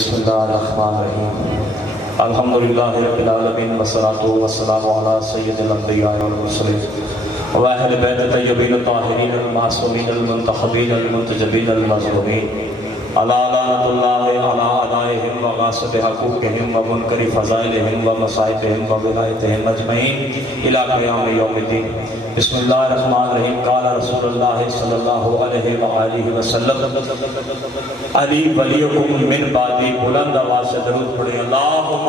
بسم اللہ الرحمن الرحیم الحمدللہ رب العالمین والصلاة والسلام علی سید الانبیاء والمرسلین واہل بیت طیبین الطاہرین المعصومین المنتخبین المنتجبین المظلومین علی لعنۃ اللہ علی اعدائہم وغاصب حقوقہم ومنکر فضائلہم ومصائبہم وولایتہم اجمعین الی قیام یوم الدین۔ بسم اللہ الرحمن الرحیم۔ قال رسول اللہ صلی اللہ علیہ وآلہ وسلم علی ولیکم من بعدی، بلند آواز سے درود پڑھیں اللہم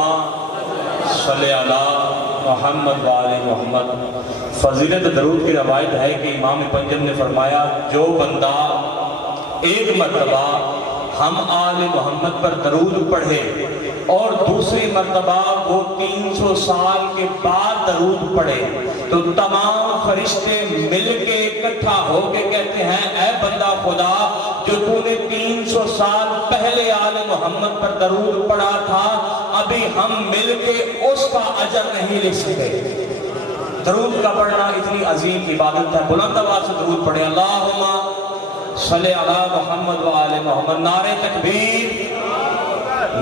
صلی علی محمد وآل محمد۔ فضیلت درود کی روایت ہے کہ امام پنجم نے فرمایا جو بندہ ایک مرتبہ ہم آل محمد پر درود پڑھے اور دوسری مرتبہ وہ 300 سال کے بعد درود پڑھے تو تمام فرشتے مل کے اکٹھا ہو کے کہتے ہیں اے بندہ خدا جو تو نے 300 سال پہلے آل محمد پر درود پڑھا تھا ابھی ہم مل کے اس کا اجر نہیں لکھ سکے۔ درود کا پڑھنا اتنی عظیم عبادت ہے، بلند آواز سے درود پڑھیں اللہم صلی علی محمد وآل محمد۔ نعرہ تکبیر،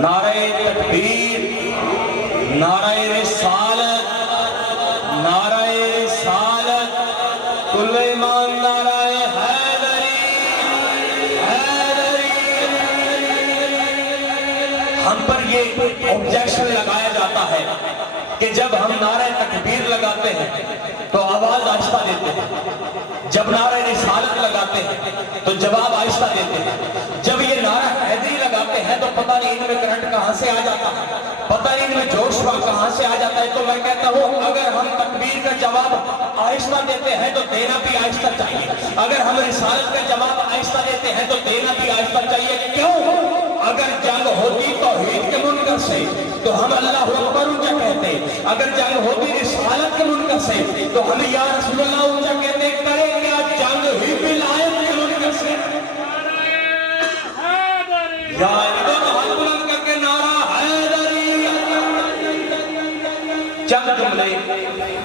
نعرہ تکبیر، نعرہ رسالت، نعرہ رسالت، کل ایمان نعرہ حیدری، حیدری۔ ہم پر یہ اوبجیکشن لگایا جاتا ہے کہ جب ہم نعرہ تکبیر لگاتے ہیں تو آواز آہستہ دیتے ہیں، جب نعرہ رسالت لگاتے ہیں تو جواب آہستہ دیتے ہیں، جب یہ نعرہ حیدری لگاتے ہیں تو پتہ نہیں ان میں کرنٹ کہاں سے آ جاتا ہے، پتہ نہیں ان میں جوش کہاں سے آ جاتا ہے۔ تو میں کہتا ہوں اگر ہم تکبیر کا جواب آہستہ دیتے ہیں تو دینا بھی آہستہ چاہیے، اگر ہم رسالت کا جواب آہستہ دیتے ہیں تو دینا بھی آہستہ چاہیے۔ کیوں؟ اگر جنگ ہوتی توحید کے منکر سے تو ہم اللہ اکبر اونچا کہتے، اگر جنگ ہوتی رسالت کے منکر سے تو ہم یا رسول اللہ اونچا کہتے۔ کریں کیا جنگ ہی ولایت کے منکر سے؟ یا دونوں ہاتھ بلند کر کے نعرہ حیدری۔ چند جملے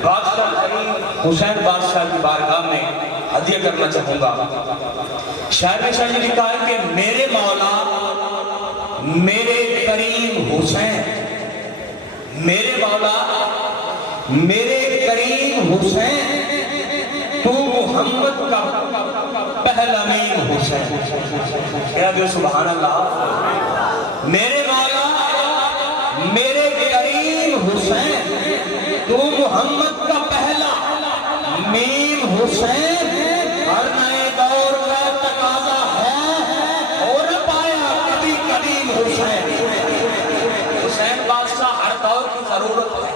بادشاہ کریم حسین بادشاہ کی بارگاہ میں ہدیہ کرنا چاہوں گا۔ شاعر نے شاہ جی لکھا ہے کہ میرے مولا میرے کریم حسین، میرے مولا میرے کریم حسین تو محمد کا پہلا امین حسین۔ کہہ دو سبحان اللہ۔ میرے مولا میرے کریم حسین تو محمد کا پہلا امین حسین، ہر نئے دور کا تقاضا ہے اور پایا کبھی قدیم حسین۔ حسین بادشاہ ہر دور کی ضرورت ہے،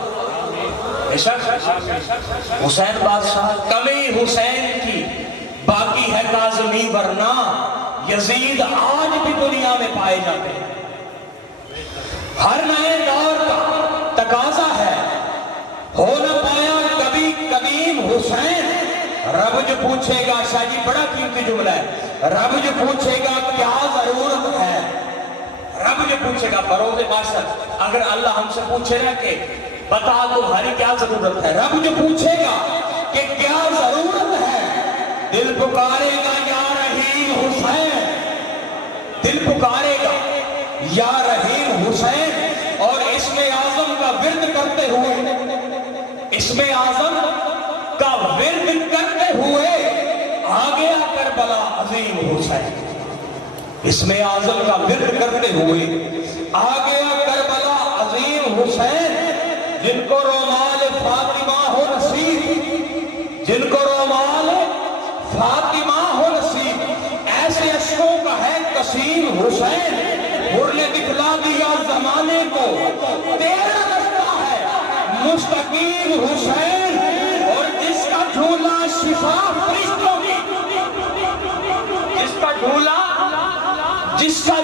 حسین بادشاہ کمی حسین کی باقی ہے کاظمی، ورنہ یزید آج بھی دنیا میں پائے جاتے ہیں۔ ہر نئے دور کا تقاضا ہے، ہو نہ پایا کبھی قدیم حسین۔ رب جو پوچھے گا، شاہ جی بڑا قیمتی جملہ ہے، رب جو پوچھے گا کیا ضرورت ہے، رب جو پوچھے گا بروز معاشر، اگر اللہ ہم سے پوچھے نا کہ بتا تمہاری کیا ضرورت ہے، رب جو پوچھے گا کہ کیا ضرورت ہے، دل پکارے گا یا رحیم حسین، دل پکارے گا یا رحیم حسین۔ اور اسم اعظم کا ورد کرتے ہوئے، اسم اعظم کا ورد کرتے ہوئے آ گیا کربلا عظیم حسین، اسم اعظم کا ورد کرتے ہوئے آ گیا کربلا عظیم حسین۔ جن کو رومال فاطمہ ہو نصیب، جن کو رومال فاطمہ ہو نصیب، ایسے اشکوں کا ہے قسیم حسین۔ حر نے دکھلا دیا زمانے کو تیرا رستہ ہے مستقیم حسین، اور جس کا جھولا شفا فرشتوں کی، جس کا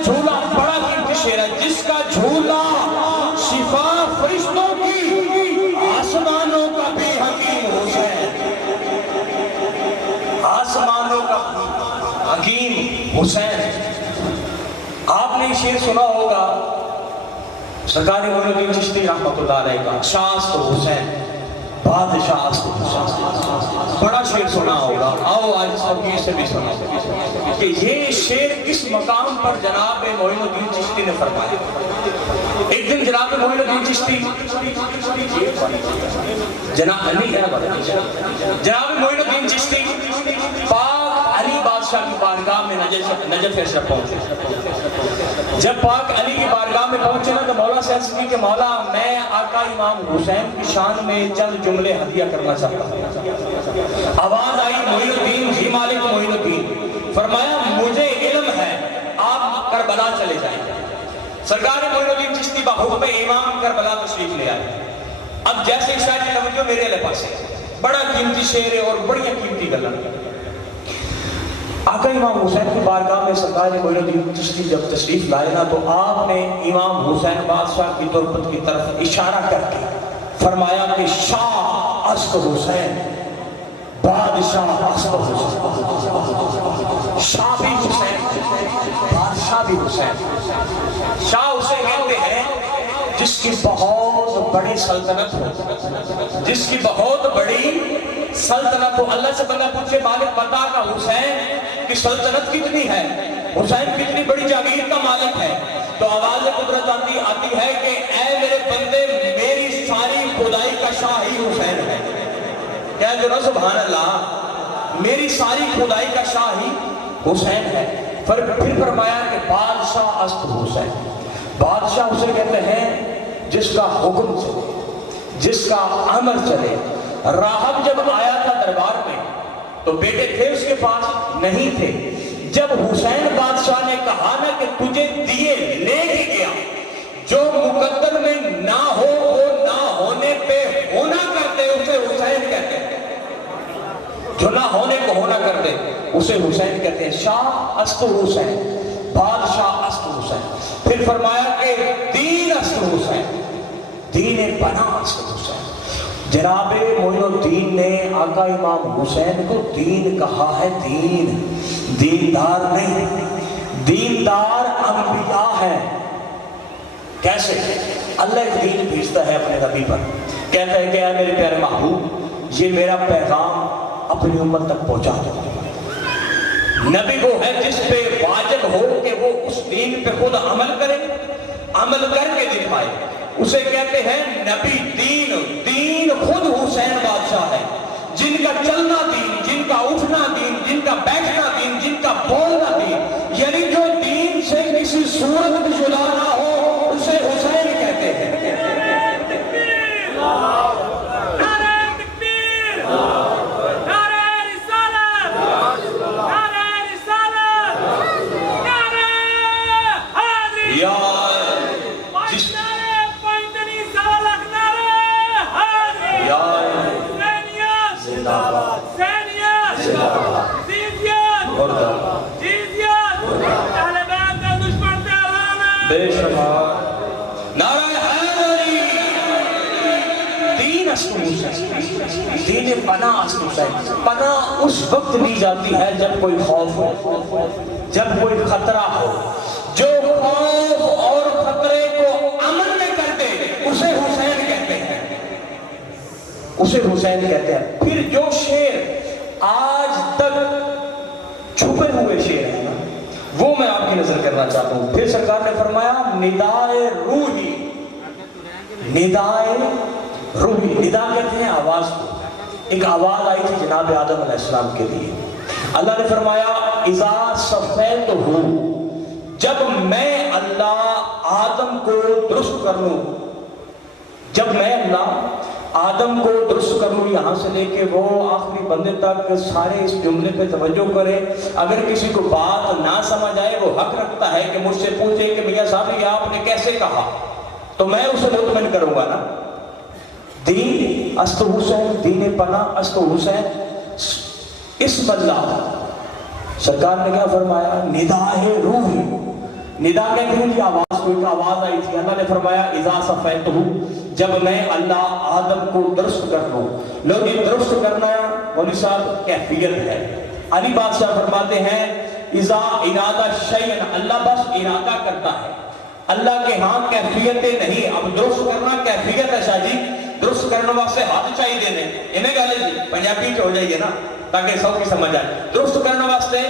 جھولا بڑا قیمتی شعر ہے، جس کا جھولا شفا فرشتوں کی، آسمانوں کا بھی حکیم حسین، آسمانوں کا حکیم حسین۔ آپ نے شعر سنا ہوگا سرکار معین الدین چشتی رحمۃ اللہ علیہ کا، شاست حسین بادشاہ است حسین، بڑا شعر سنا ہوگا، آؤ آج فقیر سے بھی سنا کہ یہ شعر کس مقام پر جناب معین الدین چشتی نے فرمایا۔ ایک دن جناب معین الدین چشتی جناب معین الدین چشتی پاک علی بادشاہ کی بارگاہ میں نجف اشرف پہنچے۔ جب پاک علی کی بارگاہ میں پہنچے نا تو مولا سے عرض کی کہ مولا میں آقا امام حسین کی شان میں چند جملے ہدیہ کرنا چاہتا ہوں۔ آواز آئی معین الدین، جی مالک معین الدین۔ فرمایا مجھے علم ہے، آپ کربلا چلے جائیں۔ سرکار معین الدین چشتی بحکم امام کربلا تشریف لے آئے۔ اب جیسے شاید توجہ میرے لئے پاس ہے، بڑا قیمتی شعر ہے اور بڑی قیمتی گلاں۔ آقا امام حسین کی بارگاہ میں سرکار معین الدین چشتی جب تشریف لائے نا تو آپ نے امام حسین بادشاہ کی تربت کی طرف اشارہ کر کے فرمایا کہ شاہ است حسین، بادشاہ است حسین، شاہ بھی حسین، بادشاہ بھی حسین۔ شاہ اسے کہتے ہیں جس کی بہت بڑی سلطنت ہو، جس کی بہت بڑی سلطنت ہو۔ اللہ سے بندہ پوچھے مالک بتا کا حسین کی سلطنت کتنی ہے، حسین کتنی بڑی جاگیر کا مالک ہے، تو آواز قدرت آتی ہے کہ اے میرے بندے میری ساری خدائی کا شاہ ہی حسین ہے۔ کیا جو نا سبحان اللہ، میری ساری خدائی کا شاہ ہی حسین ہے۔ پھر فرمایا کہ بادشاہ است حسین، بادشاہ اسے کہتے ہیں جس کا حکم چلے، جس کا امر چلے۔ راہب جب آیا تھا دربار میں تو بیٹے تھے اس کے پاس نہیں تھے۔ جب حسین بادشاہ نے کہا نا کہ تجھے دیے لے کے گیا، جو مقدر میں نہ ہو وہ نہ ہونے پہ ہونا کرتے اسے حسین کہتے ہیں، جو نہ ہونے کو ہونا کرتے اسے حسین کہتے ہیں۔ شاہ است حسین، بادشاہ است حسین۔ پھر فرمایا کہ دین است حسین، دین پناہ است حسین۔ جناب معین الدین نے آقا امام حسین کو دین کہا ہے، دین، دیندار نہیں، دیندار انبیاء ہے۔ کیسے؟ اللہ ایک دین بھیجتا ہے اپنے نبی پر، کہتا ہے کہ اے میرے پیارے محبوب یہ میرا پیغام اپنی امت تک پہنچا دو۔ نبی وہ ہے جس پہ واجب ہو کہ وہ اس دین پہ خود عمل کرے، عمل کر کے دکھائے، اسے کہتے ہیں نبی۔ دین، دین خود حسین بادشاہ ہے، جن کا چلنا دین، جن کا اٹھنا دین، جن کا بیٹھنا دین، جن کا بولنا دین، یعنی جو دین سے کسی صورت بھی جدا نہ ہو اسے حسین کہتے ہیں۔ بے شمار نعرہ حیدری، دین است حسین، دین پناہ است حسین۔ پناہ اس وقت لی جاتی ہے جب کوئی خوف ہو، جب کوئی خطرہ ہو۔ جو خوف اور خطرے کو امن میں کر دے اسے حسین کہتے ہیں، اسے حسین کہتے ہیں۔ پھر جو شعر آج تک چھپے ہوئے شعر ہیں وہ میں آپ کی نظر کرنا چاہتا ہوں۔ پھر سرکار نے فرمایا ندائے روحی، ندائے روحی، ندا کہتے ہیں آواز کو۔ ایک آواز آئی تھی جناب آدم علیہ السلام کے لیے، اللہ نے فرمایا اذا صفیتہ، جب میں اللہ آدم کو درست کر لوں، جب میں اللہ آدم کو درست کروں، یہاں سے لے کے وہ آخری بندے تک سارے اس جملے پہ توجہ کرے۔ اگر کسی کو بات نہ سمجھ آئے وہ حق رکھتا ہے کہ مجھ سے پوچھے کہ میاں صاحب یہ آپ نے کیسے کہا، تو میں اسے مطمئن کروں گا نا۔ دین است حسین، دین پناہ است حسین، اسم اللہ۔ سرکار نے کیا فرمایا ندائے روحی، ندا کہتے ہیں آواز کو، ایک آواز آئی تھی، اللہ نے فرمایا اذا صفیتہ، جب میں اللہ آدم کو درست کر لوں۔ لوگ یہ درست کرنا مولی صاحب کیفیت ہے۔ علی بادشاہ فرماتے ہیں اذا ارادہ شیئن، اللہ بس ارادہ کرتا ہے، اللہ کے ہاں کیفیتیں نہیں۔ اب درست کرنا کیفیت ہے شاہ جی، درست کرنے واسطے ہاتھ چاہیے نے انہیں گل جی پنجابی ہو جائیے نا تاکہ سب کی سمجھ آئے درست کرنے واسطے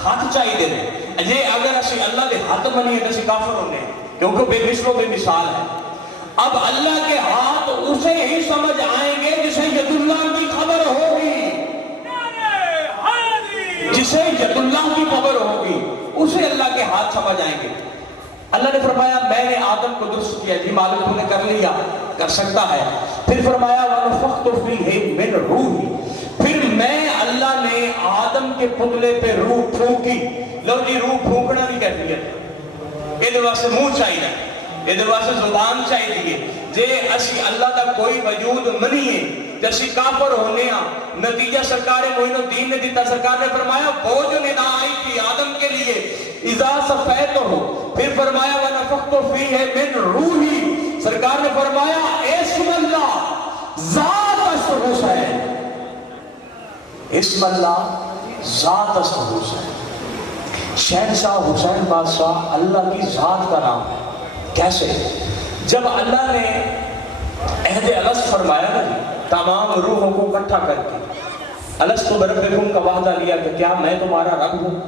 ہاتھ چاہیے نے جی اگر اسی اللہ کے ہاتھ بنیے تو اسی کافر ہونے کیونکہ بے مثل و بے مثال ہے اب اللہ کے ہاتھ اسے ہی سمجھ آئیں گے جسے ید اللہ کی خبر ہوگی جسے ید اللہ کی خبر ہوگی اسے اللہ کے ہاتھ سمجھ آئیں گے اللہ نے فرمایا میں نے آدم کو درست کیا جی معلوم تو نے کر لیا کر سکتا ہے پھر فرمایا وَنَفَخْتُ فِيهِ مِنْ رُوحِي پھر میں اللہ نے آدم کے پتلے پہ روح پھونکی لو جی روح پھونکنا بھی کہتی ہے یہ واسطے منہ چاہیے یہ واسطے زبان چاہیے جے اسی اللہ کا کوئی وجود منیے جیسی کافر ہونے ہاں نتیجہ سرکار معین الدین نے دیتا سرکار نے فرمایا وہ جو ندا آئی تھی آدم کے لیے اذا صفیتہ پھر فرمایا وَنَفَخْتُ فِيهِ مِنْ رُوحِي سرکار نے فرمایا اسم اللہ ذات است حسین اسم اللہ ذات است حسین شہنشاہ حسین بادشاہ اللہ کی ذات کا نام ہے کیسے جب اللہ نے عہد الست فرمایا نا جی تمام روحوں کو اکٹھا کر کے الست بربکم کا وعدہ لیا کہ کیا میں تمہارا رب ہوں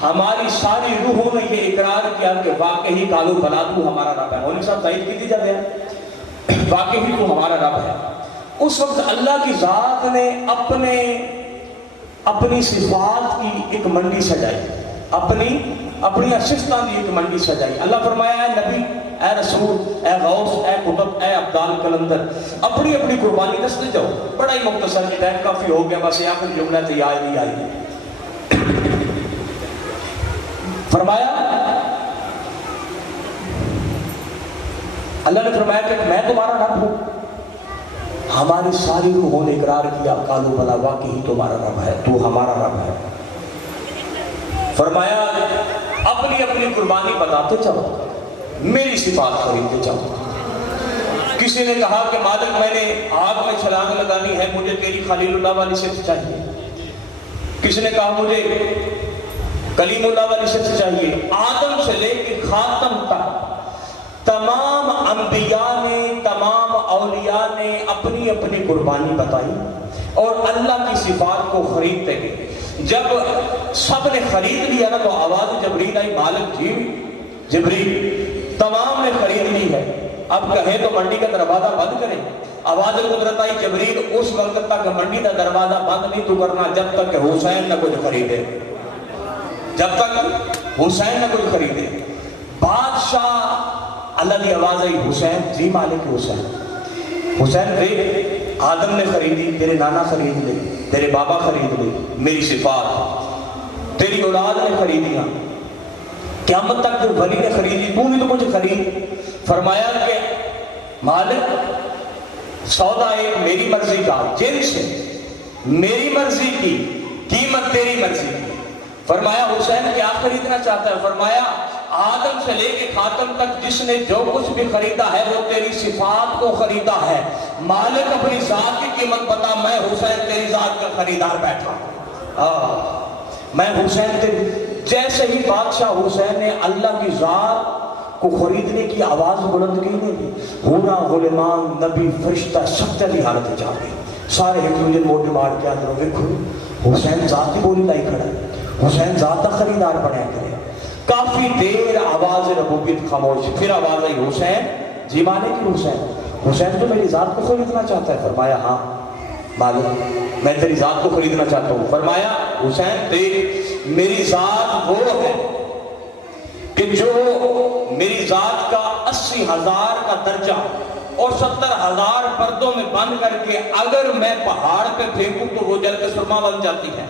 ہماری ساری روحوں نے یہ اقرار کیا کہ واقعی قالوا بلا تو ہمارا رب ہے مولوی صاحب تائید کی دی جاتے ہیں واقعی تو ہمارا رب ہے اس وقت اللہ کی ذات نے اپنی صفات کی ایک منڈی سجائی اپنی صفتان کی ایک منڈی سجائی اللہ فرمایا اے نبی اے رسول اے غوث اے قطب اے عبدال کلندر اپنی قربانی دستے جاؤ بڑا ہی مختصر ٹائم کافی ہو گیا بس آخر جملہ تیار نہیں آئی فرمایا اللہ نے فرمایا کہ میں تمہارا رب ہوں ہماری ساری روحوں نے اقرار کیا قالوا بلا واقعی تمہارا رب ہے تو ہمارا رب ہے فرمایا اپنی قربانی بتاتے چلو میری صفات خریدتے چلو کسی نے کہا کہ مالک میں نے آگ میں چھلانگ لگانی ہے مجھے تیری خلیل اللہ والی صفت چاہیے کسی نے کہا مجھے کلیم اللہ والی صفت چاہیے آدم سے لے کے خاتم تک تمام انبیاء نے تمام اولیاء نے اپنی قربانی بتائی اور اللہ کی صفات کو خریدتے گئے جب سب نے خرید لیا نا تو آواز جبریل آئی مالک جی جبریل تمام نے خرید لی ہے اب کہیں تو منڈی کا دروازہ بند کریں آواز قدرت آئی جبریل اس وقت تک منڈی کا دروازہ بند نہیں تو کرنا جب تک کہ حسین نہ کچھ خریدے جب تک حسین نہ کچھ خریدے بادشاہ اللہ کی آواز آئی حسین جی مالک حسین دیکھ آدم نے خریدی تیرے نانا خرید لے تیرے بابا خرید لے میری صفات تیری اولاد نے خریدیاں قیامت تک پھر ولی نے خریدی تو بھی تو کچھ خرید فرمایا کہ مالک سودا ایک میری مرضی کا جنس میری مرضی کی قیمت تیری مرضی کی فرمایا حسین کیا خریدنا چاہتا ہے فرمایا آدم سے لے کے خاتم تک جس نے جو کچھ بھی خریدا ہے وہ تیری صفات کو خریدا ہے مالک اپنی ذات کی قیمت بتا میں حسین تیری ذات کا خریدار بیٹھا میں حسین تیری جیسے ہی بادشاہ حسین نے اللہ کی ذات کو خریدنے کی آواز بلند کی نہیں ہونا غلمان نبی فرشتہ سب تیری حالت جا گئی سارے ایک دوسرے موٹے مار کے آدھر دیکھو حسین ذات کی بولی لائی کھڑا ہے حسین ذات کا خریدار بنے کرے کافی دیر آواز ربوبیت خاموش پھر آواز آئی حسین جی مالک حسین تو میری ذات کو خریدنا چاہتا ہے فرمایا ہاں مالک میں تیری ذات کو خریدنا چاہتا ہوں فرمایا حسین دیکھ میری ذات وہ ہے کہ جو میری ذات کا 80,000 کا درجہ اور 70,000 پردوں میں بند کر کے اگر میں پہاڑ پہ پھینکوں تو وہ جل کے سرما بن جاتی ہے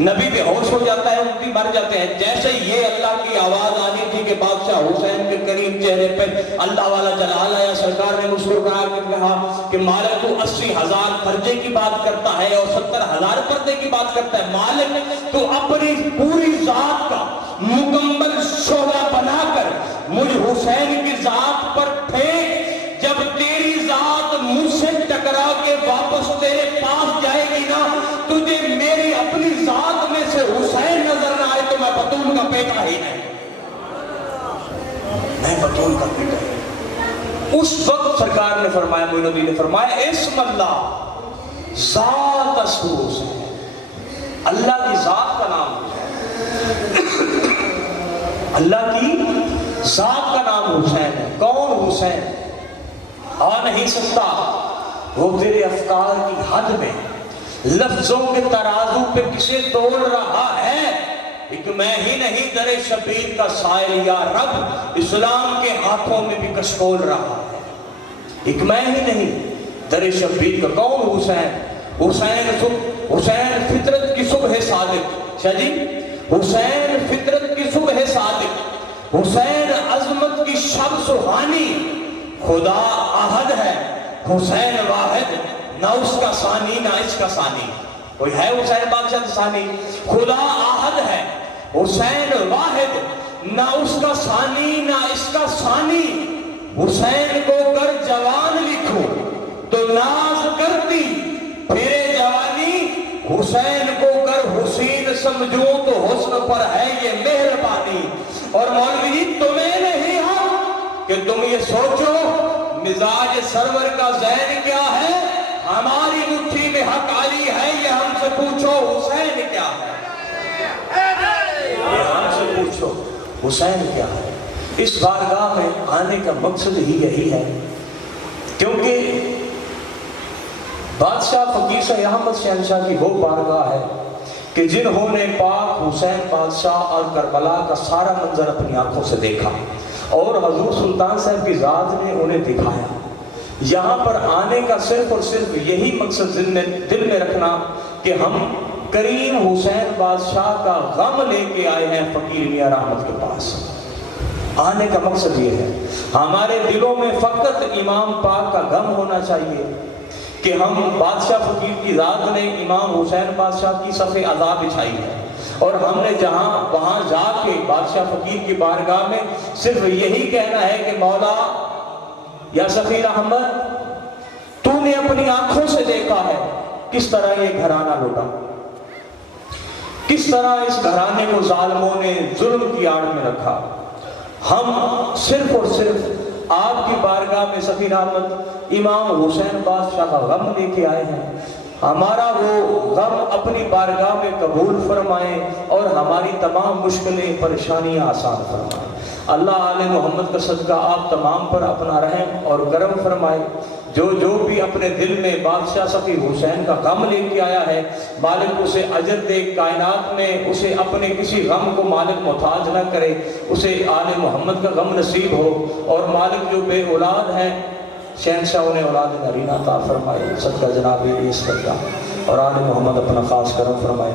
نبی بے ہوش ہو جاتا ہے ان کی مر جاتے ہیں جیسے یہ اللہ کی آواز آنی تھی کہ بادشاہ حسین کے قریب چہرے پہ اللہ والا جلال آیا سرکار نے مسکرا کے کہا کہ مالک تو 80,000 پردے کی بات کرتا ہے اور 70,000 پردے کی بات کرتا ہے مالک تو اپنی پوری ذات کا مکمل شعبہ بنا کر مجھ حسین کی ذات پر پھینک جب تیری ذات مجھ سے ٹکرا کے واپس تیرے پاس جائے گی نا تجھے میری اپنی ذات میں سے حسین نظر نہ آئے تو میں بطول کا بیٹا ہی نہیں میں بطول کا بیٹا ہی اس وقت سرکار نے فرمایا، معین الدین نے فرمایا اسم اللہ ذات اسم حسین، اللہ کی ذات کا نام حسین، اللہ کی ذات کا نام حسین ہے۔ کون حسین؟ آ نہیں سکتا، وہ تیرے افکار کی حد میں لفظوں کے ترازو پہ کسے توڑ رہا ہے؟ ایک میں ہی نہیں در شبیر کا سائل یا رب اسلام کے ہاتھوں میں بھی کشکول رہا ہے۔ ایک میں ہی نہیں در شبیر کا۔ کون حسین؟ حسین فطرت کی صبح صادق، جی حسین فطرت کی صبح صادق، حسین عظمت کی شب سہانی، خدا احد ہے حسین واحد، نہ اس کا ثانی نہ اس کا ثانی۔ کوئی ہے حسین بادشاہ ثانی؟ خدا احد ہے حسین واحد، نہ اس کا ثانی نہ اس کا ثانی۔ حسین کو کر جوان لکھو تو ناز کرتی پھرے جوانی، حسین کو کر حسین سمجھو تو حسن پر ہے یہ مہربانی۔ اور مولوی جی تمہیں نہیں ہم کہ تم یہ سوچو مزاج سرور کا زین کیا ہے، ہماری مٹھی میں حق علی ہے، یہ ہم سے پوچھو حسین کیا ہے، یہ ہم سے پوچھو حسین کیا ہے۔ اس بارگاہ میں آنے کا مقصد ہی یہی ہے، کیونکہ بادشاہ فقیر شاہ احمد شہنشاہ کی وہ بارگاہ ہے کہ جنہوں نے پاک حسین بادشاہ اور کربلا کا سارا منظر اپنی آنکھوں سے دیکھا اور حضور سلطان صاحب کی ذات نے انہیں دکھایا۔ یہاں پر آنے کا صرف اور صرف یہی مقصد دل میں رکھنا کہ ہم کریم حسین بادشاہ کا غم لے کے آئے ہیں فقیر میاں رحمت کے پاس۔ آنے کا مقصد یہ ہے ہمارے دلوں میں فقط امام پاک کا غم ہونا چاہیے کہ ہم بادشاہ فقیر کی ذات نے امام حسین بادشاہ کی صف عذاب بچھائی ہے، اور ہم نے وہاں جا کے بادشاہ فقیر کی بارگاہ میں صرف یہی کہنا ہے کہ مولا یا سفیر احمد تو نے اپنی آنکھوں سے دیکھا ہے کس طرح یہ گھرانہ لوٹا، کس طرح اس گھرانے کو ظالموں نے ظلم کی آڑ میں رکھا۔ ہم صرف اور صرف آپ کی بارگاہ میں سفیر احمد امام حسین بادشاہ کا غم لے کے آئے ہیں، ہمارا وہ غم اپنی بارگاہ میں قبول فرمائیں اور ہماری تمام مشکلیں پریشانیاں آسان فرمائیں۔ اللہ آل محمد کا صدقہ آپ تمام پر اپنا رحم اور کرم فرمائے۔ جو بھی اپنے دل میں بادشاہ سفی حسین کا غم لے کے آیا ہے، مالک اسے اجر دے، کائنات میں اسے اپنے کسی غم کو مالک محتاج نہ کرے، اسے آل محمد کا غم نصیب ہو۔ اور مالک جو بے اولاد ہیں شہنشاہ انہیں اولاد نرینہ عطا فرمائے، صدقہ جناب اس صدقہ، اور آل محمد اپنا خاص کرم فرمائے۔